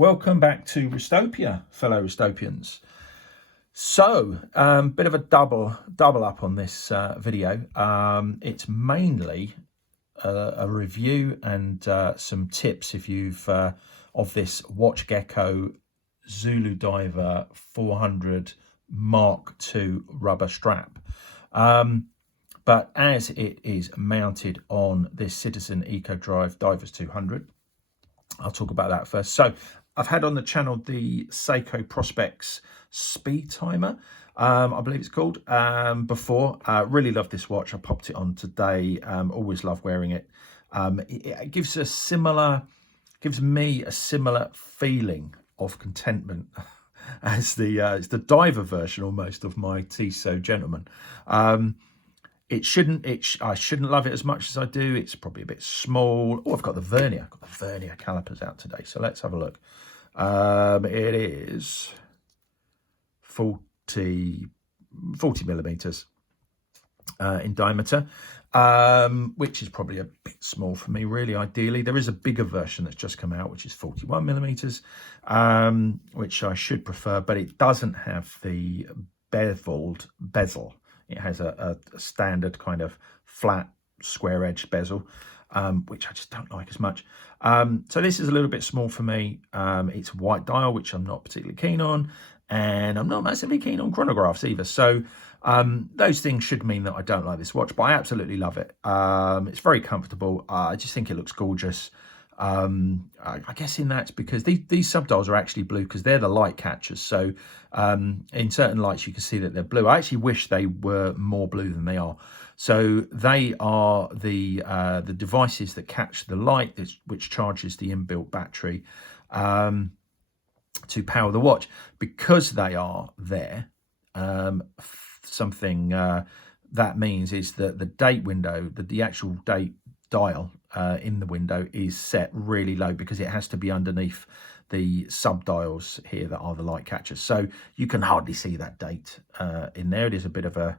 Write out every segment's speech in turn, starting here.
Welcome back to Restopia, fellow Restopians. So, bit of a double up on this video. It's mainly a review and some tips if you've of this Watch Gecko Zuludiver 400 Mark II rubber strap. But as it is mounted on this Citizen EcoDrive Divers 200, I'll talk about that first. So I've had on the channel the Seiko Prospex speed timer, I believe it's called, before. Really love this watch. I popped it on today. Always love wearing it. It gives me a similar feeling of contentment as it's the diver version almost of my Tissot Gentleman. I shouldn't love it as much as I do. It's probably a bit small. Oh, I've got the vernier. I've got the vernier calipers out today. So let's have a look. It is 40 millimeters in diameter, which is probably a bit small for me, really, ideally. There is a bigger version that's just come out, which is 41 millimeters, which I should prefer, but it doesn't have the beveled bezel. It has a standard kind of flat square-edged bezel, which I just don't like as much. So this is a little bit small for me. It's white dial, which I'm not particularly keen on, and I'm not massively keen on chronographs either. So those things should mean that I don't like this watch, but I absolutely love it. It's very comfortable. I just think it looks gorgeous. I guess in that's because these subdials are actually blue because they're the light catchers. So in certain lights you can see that they're blue. I actually wish they were more blue than they are. So they are the devices that catch the light, which charges the inbuilt battery to power the watch. Because they are there, something that means is that the date window, the actual date dial in the window is set really low because it has to be underneath the sub dials here that are the light catchers. So you can hardly see that date in there. It is a bit of a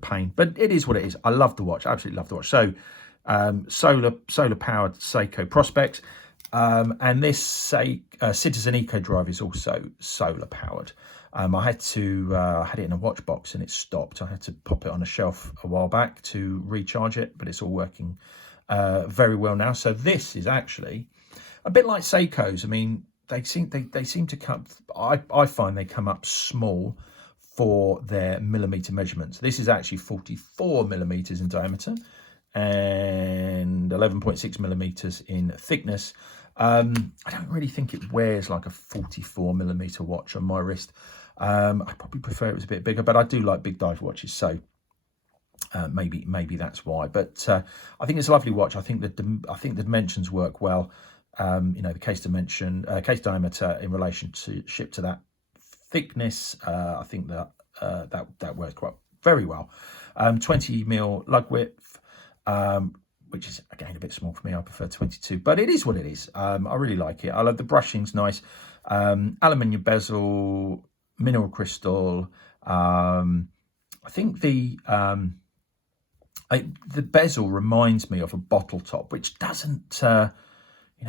pain, but it is what it is. I love the watch, absolutely love the watch. So solar powered Seiko Prospex, and this Citizen EcoDrive is also solar powered. I had it in a watch box and it stopped. I had to pop it on a shelf a while back to recharge it, but it's all working very well now. So this is actually a bit like Seiko's. I mean, they seem to come. I find they come up small for their millimeter measurements. This is actually 44 millimeters in diameter and 11.6 millimeters in thickness. I don't really think it wears like a 44 millimeter watch on my wrist. I probably prefer it was a bit bigger, but I do like big dive watches, so maybe that's why. But I think it's a lovely watch. I think the dimensions work well. The case diameter in relationship to that thickness, I think that works quite very well. 20 mil lug width, which is again a bit small for me. I prefer 22, but it is what it is. I really like it. I love the brushing's nice. Aluminium bezel, mineral crystal. I think the bezel reminds me of a bottle top, which doesn't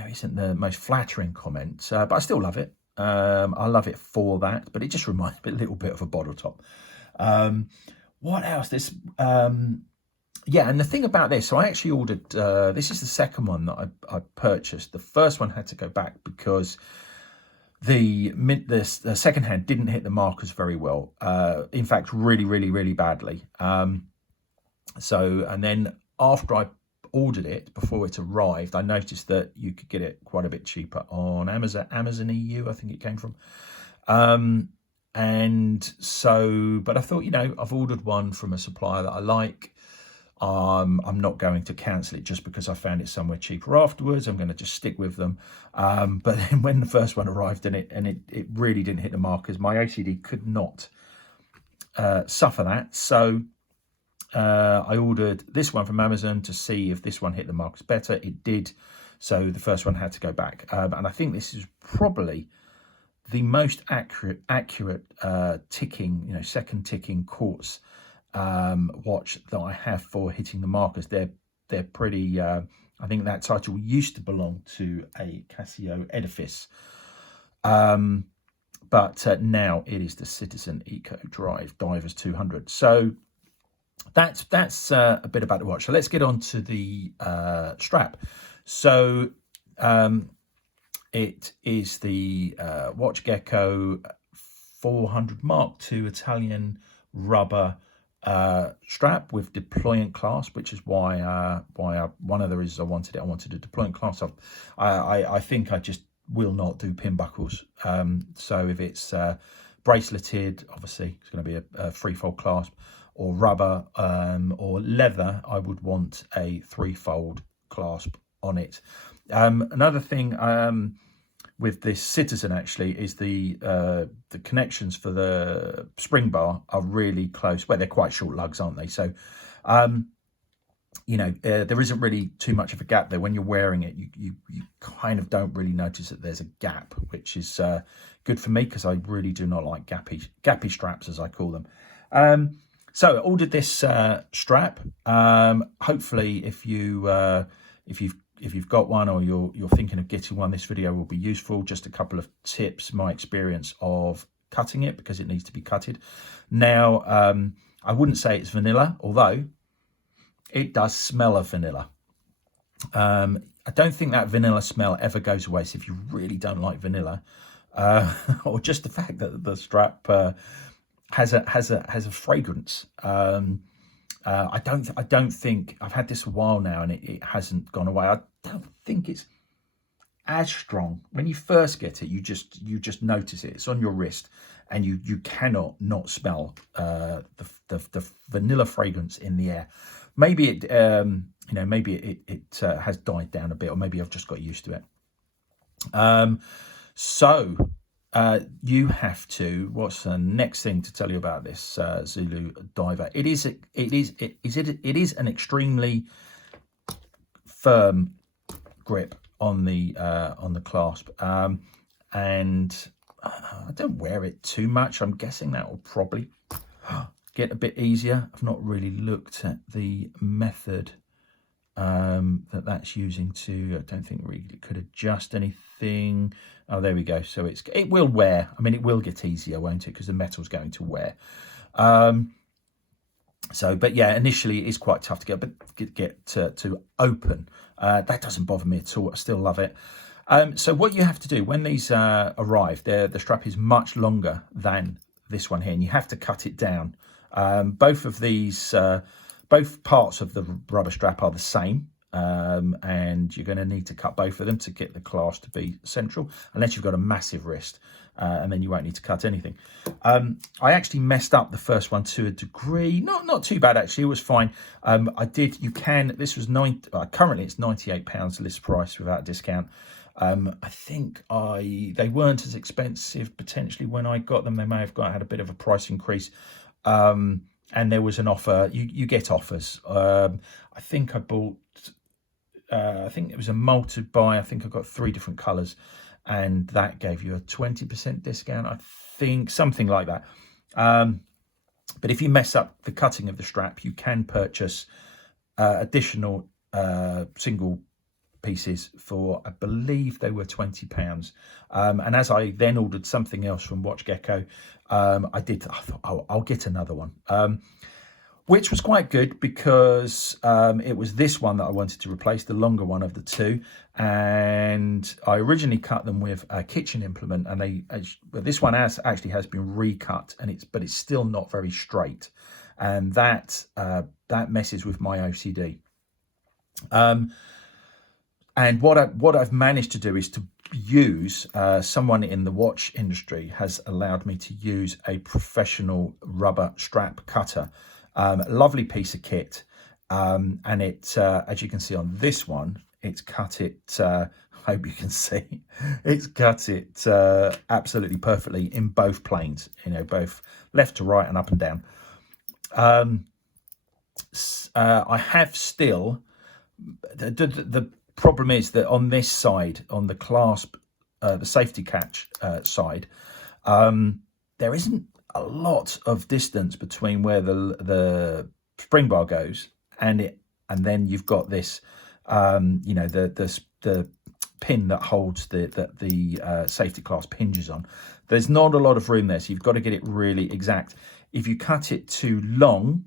isn't the most flattering comment, but I still love it. I love it for that, but it just reminds me a little bit of a bottle top. What else? This yeah, and the thing about this, so I actually ordered, this is the second one that I purchased. The first one had to go back because the second hand didn't hit the markers very well. In fact, really badly. And then after I ordered it, before it arrived, I noticed that you could get it quite a bit cheaper on Amazon EU, I think it came from. And so, but I thought, I've ordered one from a supplier that I like. I'm not going to cancel it just because I found it somewhere cheaper afterwards. I'm going to just stick with them. But then when the first one arrived and it really didn't hit the markers, my OCD could not suffer that. So I ordered this one from Amazon to see if this one hit the markers better. It did. So the first one had to go back. And I think this is probably the most accurate ticking, second ticking quartz watch that I have for hitting the markers. They're pretty. I think that title used to belong to a Casio Edifice But now it is the Citizen Eco Drive Divers 200. So that's a bit about the watch. So let's get on to the strap. So it is the Watch Gecko 400 Mark II Italian rubber strap with deployant clasp, which is why one of the reasons I wanted it. I wanted a deployant clasp. I think I just will not do pin buckles. So if it's braceleted, obviously it's going to be a three-fold clasp, or rubber or leather, I would want a three-fold clasp on it. Another thing with this Citizen actually is the connections for the spring bar are really close. Well, they're quite short lugs, aren't they? So you know, there isn't really too much of a gap there. When you're wearing it, you kind of don't really notice that there's a gap, which is good for me because I really do not like gappy straps, as I call them. So I ordered this strap. Hopefully, if you've got one or you're thinking of getting one, this video will be useful. Just a couple of tips, my experience of cutting it, because it needs to be cutted. Now, I wouldn't say it's vanilla, although it does smell of vanilla. I don't think that vanilla smell ever goes away. So if you really don't like vanilla, or just the fact that the strap has a fragrance, I don't think, I've had this a while now and it hasn't gone away. I don't think it's as strong. When you first get it, you just notice it. It's on your wrist, and you cannot not smell the vanilla fragrance in the air. Maybe it you know, maybe it has died down a bit, or maybe I've just got used to it. So you have to. What's the next thing to tell you about this Zuludiver? It is an extremely firm grip on the clasp, and I don't wear it too much. I'm guessing that will probably get a bit easier. I've not really looked at the method that's using to. I don't think really it could adjust anything. Oh, there we go. So it will wear. I mean, it will get easier, won't it? Because the metal's going to wear. But yeah, initially it's quite tough to get to open. That doesn't bother me at all. I still love it. So what you have to do when these arrive, the strap is much longer than this one here, and you have to cut it down. Both of these, both parts of the rubber strap are the same, and you're going to need to cut both of them to get the clasp to be central, unless you've got a massive wrist, and then you won't need to cut anything. I actually messed up the first one to a degree. Not too bad actually. It was fine. This was currently it's £98 list price without discount. I think they weren't as expensive potentially when I got them. They may have had a bit of a price increase. And there was an offer. You get offers. I think I bought, I think it was a multi-buy. I think I got 3 different colours, and that gave you a 20% discount. I think something like that. But if you mess up the cutting of the strap, you can purchase additional single pieces for, I believe they were £20. And as I then ordered something else from Watch Gecko, I thought, oh, I'll get another one, which was quite good, because it was this one that I wanted to replace, the longer one of the two. And I originally cut them with a kitchen implement, and this one actually has been recut, and but it's still not very straight, and that messes with my OCD. And what I've managed to do is to use, someone in the watch industry has allowed me to use a professional rubber strap cutter. Lovely piece of kit. And it, as you can see on this one, it's cut it, I hope you can see, it's cut it absolutely perfectly in both planes, you know, both left to right and up and down. I have still, the problem is that on this side, on the clasp, the safety catch side, there isn't a lot of distance between where the spring bar goes and then you've got this, you know, the pin that holds the safety clasp hinges on. There's not a lot of room there, so you've got to get it really exact. If you cut it too long,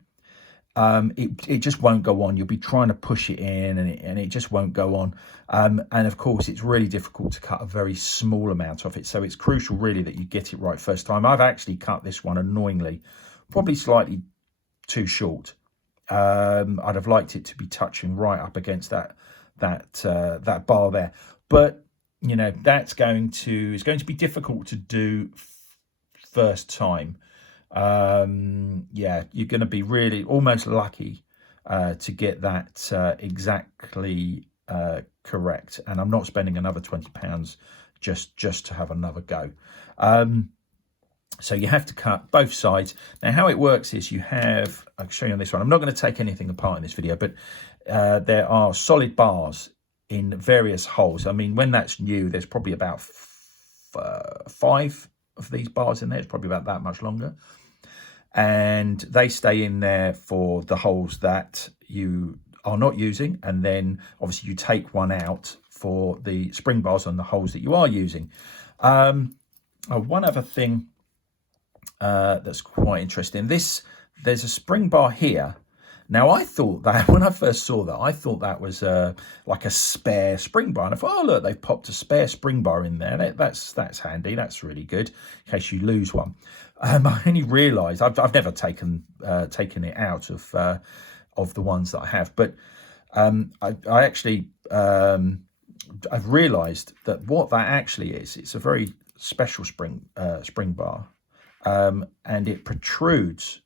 it just won't go on. You'll be trying to push it in, and it just won't go on. And of course, it's really difficult to cut a very small amount of it. So it's crucial, really, that you get it right first time. I've actually cut this one annoyingly, probably slightly too short. I'd have liked it to be touching right up against that bar there, but you know, it's going to be difficult to do first time. Yeah, you're going to be really almost lucky to get that exactly correct, and I'm not spending another £20 just to have another go. So you have to cut both sides. Now, how it works is I'll show you on this one. I'm not going to take anything apart in this video, but there are solid bars in various holes. I mean, when that's new, there's probably about 5 of these bars in there. It's probably about that much longer. And they stay in there for the holes that you are not using. And then obviously you take one out for the spring bars on the holes that you are using. One other thing that's quite interesting. There's a spring bar here. Now, I thought that when I first saw that, I thought that was like a spare spring bar. And I thought, oh, look, they've popped a spare spring bar in there. That's handy. That's really good in case you lose one. I only realised I've never taken it out of the ones that I have, but I actually I've realised that what that actually is. It's a very special spring bar, and it protrudes.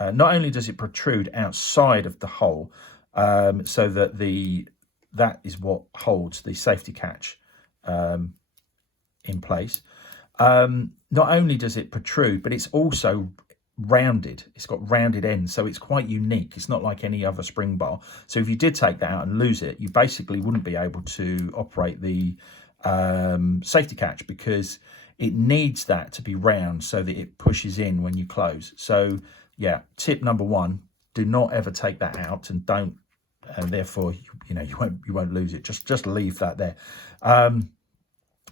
Not only does it protrude outside of the hole, so that that is what holds the safety catch in place. Not only does it protrude, but it's also rounded. It's got rounded ends, so it's quite unique. It's not like any other spring bar. So if you did take that out and lose it, you basically wouldn't be able to operate the safety catch, because it needs that to be round so that it pushes in when you close. So yeah, tip number 1: do not ever take that out, and don't, and therefore you won't lose it. Just leave that there. I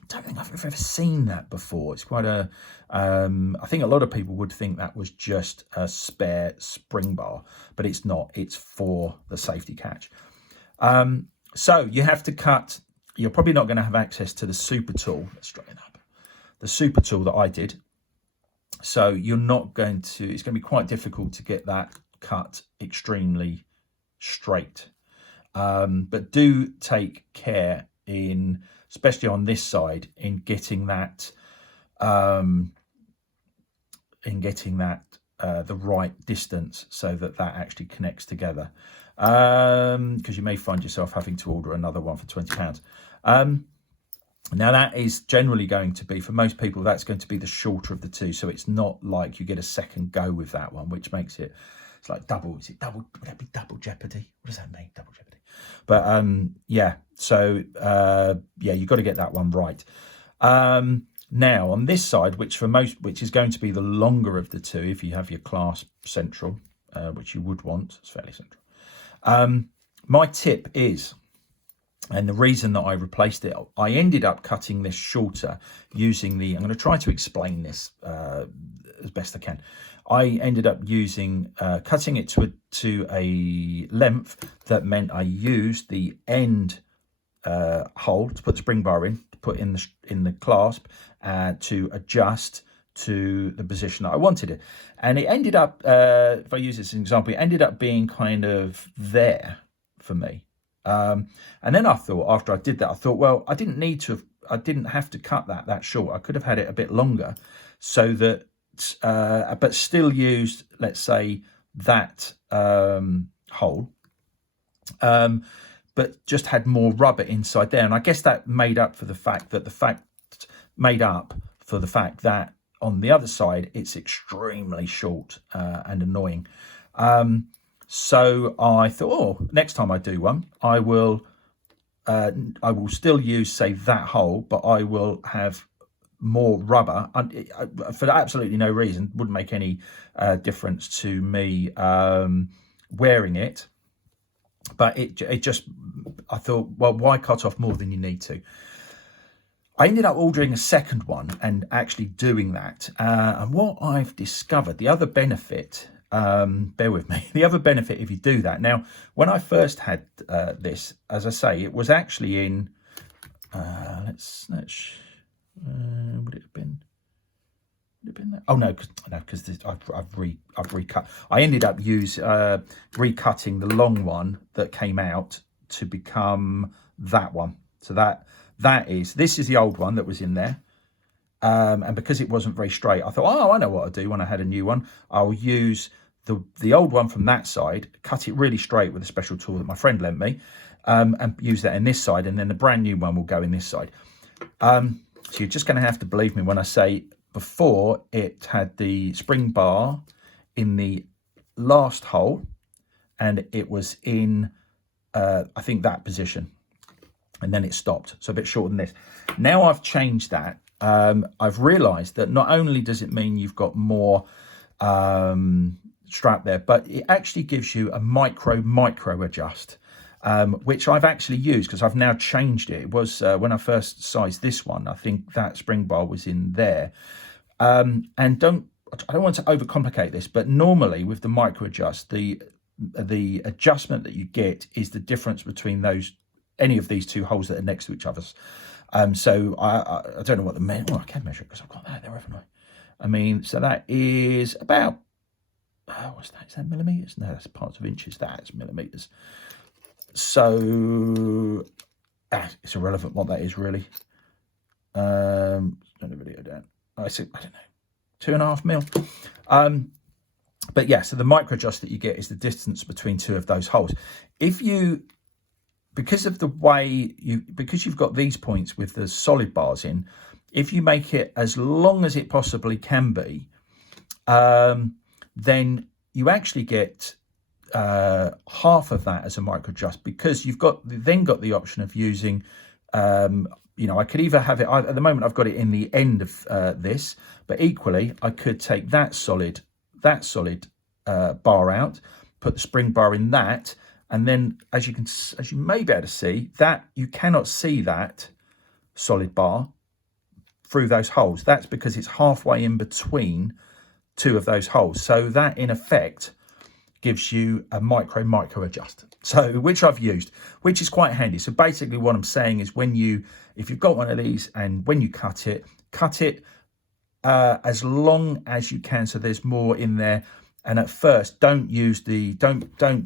don't think I've ever seen that before. It's quite a I think a lot of people would think that was just a spare spring bar, but it's not. It's for the safety catch. So you have to cut. You're probably not going to have access to the super tool. Let's straighten up. The super tool that I did. So you're not going to, it's going to be quite difficult to get that cut extremely straight. But do take care especially on this side, in getting that, the right distance, so that actually connects together. Because you may find yourself having to order another one for £20. Now, that is generally going to be, for most people, that's going to be the shorter of the two. So it's not like you get a second go with that one, which makes it, it's like double. Is it double? Would that be double jeopardy? What does that mean, double jeopardy? But yeah, so yeah, you've got to get that one right. Now, on this side, which is going to be the longer of the two, if you have your clasp central, which you would want, it's fairly central. My tip is, and the reason that I replaced it, I ended up cutting this shorter using I'm going to try to explain this as best I can. I ended up cutting it to a length that meant I used the end hole to put the spring bar in, to put in the clasp, to adjust to the position that I wanted it. And it ended up, if I use this as an example, it ended up being kind of there for me. And then I thought, after I did that, I thought, well, I didn't have to cut that short. I could have had it a bit longer, so that, but still used, let's say, that hole, but just had more rubber inside there. And I guess that made up for the fact that on the other side, it's extremely short and annoying. So I thought, oh, next time I do one, I will still use, say, that hole, but I will have more rubber, for absolutely no reason. Wouldn't make any difference to me wearing it, but it just, I thought, well, why cut off more than you need to? I ended up ordering a second one and actually doing that. And what I've discovered, the other benefit, bear with me, the other benefit if you do that. Now, when I first had this, as I say, it was actually in, would it have been? There? Oh no, because I've recut. I ended up recutting the long one that came out to become that one. So this is the old one that was in there. And because it wasn't very straight, I thought, oh, I know what I'll do when I had a new one. I'll use the old one from that side, cut it really straight with a special tool that my friend lent me, and use that in this side, and then the brand new one will go in this side. So you're just going to have to believe me when I say before it had the spring bar in the last hole, and it was in, I think, that position. And then it stopped, so a bit shorter than this. Now I've changed that. I've realised that not only does it mean you've got more strap there, but it actually gives you a micro adjust, which I've actually used because I've now changed it. It was when I first sized this one, I think that spring bar was in there. And I don't want to overcomplicate this, but normally with the micro adjust, the adjustment that you get is the difference between any of these two holes that are next to each other. So I don't know what I can measure it because I've got that there, haven't I? I mean, so that is about, what's that? Is that millimeters? No, that's parts of inches. That's millimeters. So it's irrelevant what that is really. Turn the video down. I don't know, 2.5 mil. But yeah, so the micro adjust that you get is the distance between two of those holes. Because of the way because you've got these points with the solid bars in, if you make it as long as it possibly can be, then you actually get half of that as a micro adjust, because you've then got the option of using, I could either have it, at the moment I've got it in the end of this, but equally I could take that solid bar out, put the spring bar in that, and then as you may be able to see, that you cannot see that solid bar through those holes. That's because it's halfway in between two of those holes. So that in effect gives you a micro adjust. So which I've used, which is quite handy. So basically what I'm saying is if you've got one of these and when you cut it as long as you can, so there's more in there. And at first, don't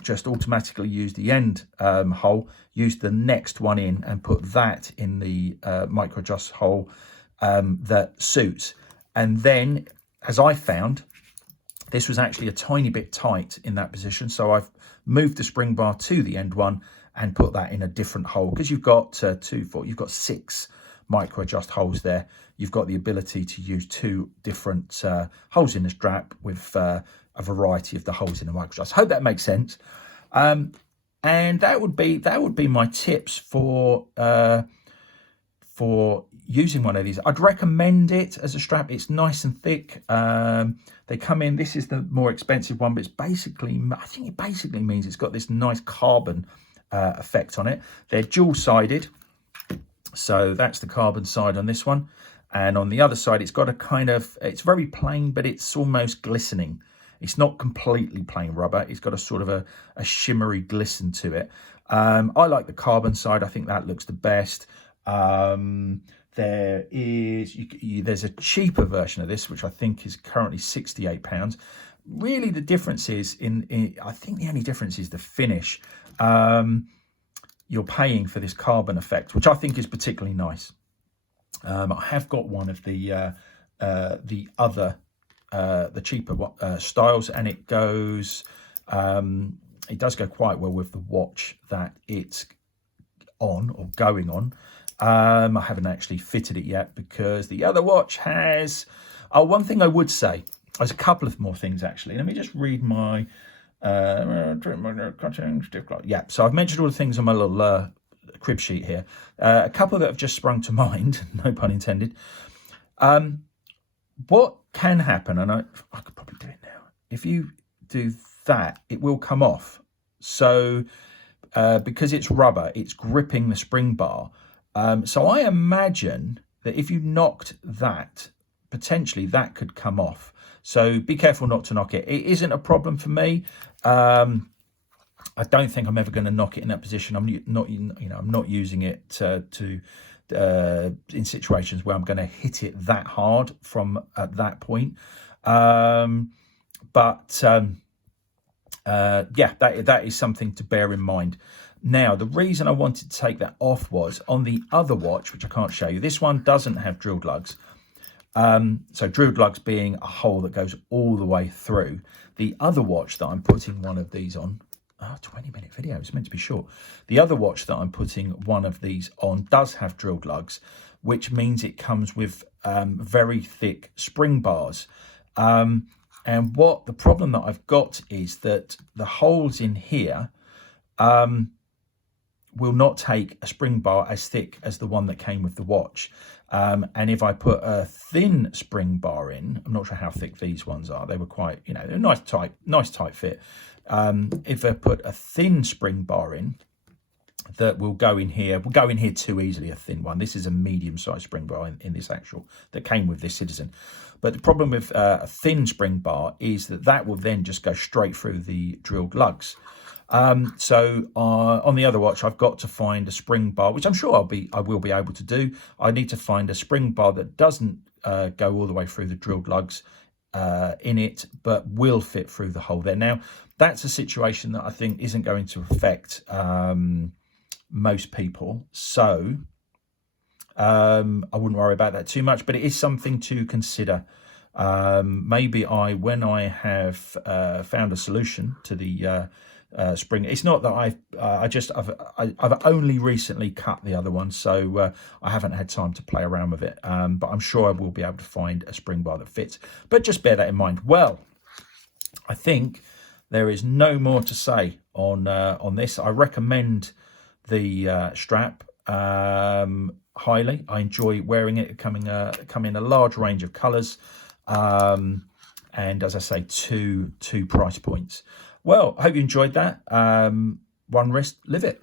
just automatically use the end hole. Use the next one in and put that in the micro adjust hole that suits. And then, as I found, this was actually a tiny bit tight in that position. So I've moved the spring bar to the end one and put that in a different hole, because you've got you've got 6 micro adjust holes there. You've got the ability to use 2 different holes in the strap with a variety of the holes in the micro adjust. I hope that makes sense. And that would be my tips for using one of these. I'd recommend it as a strap. It's nice and thick. They come in, this is the more expensive one, but I think it basically means it's got this nice carbon effect on it. They're dual-sided, so that's the carbon side on this one. And on the other side, it's got it's very plain, but it's almost glistening. It's not completely plain rubber. It's got a sort of a shimmery glisten to it. I like the carbon side. I think that looks the best. There's a cheaper version of this, which I think is currently £68. Really, the difference is I think the only difference is the finish. You're paying for this carbon effect, which I think is particularly nice. I have got one of the other the cheaper styles, and it does go quite well with the watch that it's on or going on. I haven't actually fitted it yet because the other watch has one thing I would say. There's a couple of more things actually. Let me just read my so I've mentioned all the things on my little crib sheet here. A couple that have just sprung to mind, no pun intended. What can happen, and I could probably do it now, if you do that, it will come off. So because it's rubber, it's gripping the spring bar. So I imagine that if you knocked that, potentially that could come off. So be careful not to knock it. It isn't a problem for me. I don't think I'm ever going to knock it in that position. I'm not, I'm not using it in situations where I'm going to hit it that hard from at that point. Yeah, that is something to bear in mind. Now, the reason I wanted to take that off was on the other watch, which I can't show you. This one doesn't have drilled lugs. So drilled lugs being a hole that goes all the way through. The other watch that I'm putting one of these on, 20-minute video, it's meant to be short. The other watch that I'm putting one of these on does have drilled lugs, which means it comes with very thick spring bars. And what the problem that I've got is that the holes in here will not take a spring bar as thick as the one that came with the watch. And if I put a thin spring bar in, I'm not sure how thick these ones are. They were quite, a nice tight fit. If I put a thin spring bar in, that will go in here too easily, a thin one. This is a medium-sized spring bar in this actual, that came with this Citizen. But the problem with a thin spring bar is that will then just go straight through the drilled lugs. So on the other watch, I've got to find a spring bar, which I'm sure I will be able to do. I need to find a spring bar that doesn't go all the way through the drilled lugs in it, but will fit through the hole there. Now, that's a situation that I think isn't going to affect most people, so I wouldn't worry about that too much, but it is something to consider. Maybe when I have found a solution to the spring. It's not that I've only recently cut the other one, so I haven't had time to play around with it. But I'm sure I will be able to find a spring bar that fits. But just bear that in mind. Well, I think there is no more to say on this. I recommend the strap highly. I enjoy wearing it. It come in a large range of colours, and as I say, two price points. Well, I hope you enjoyed that. One wrist, live it.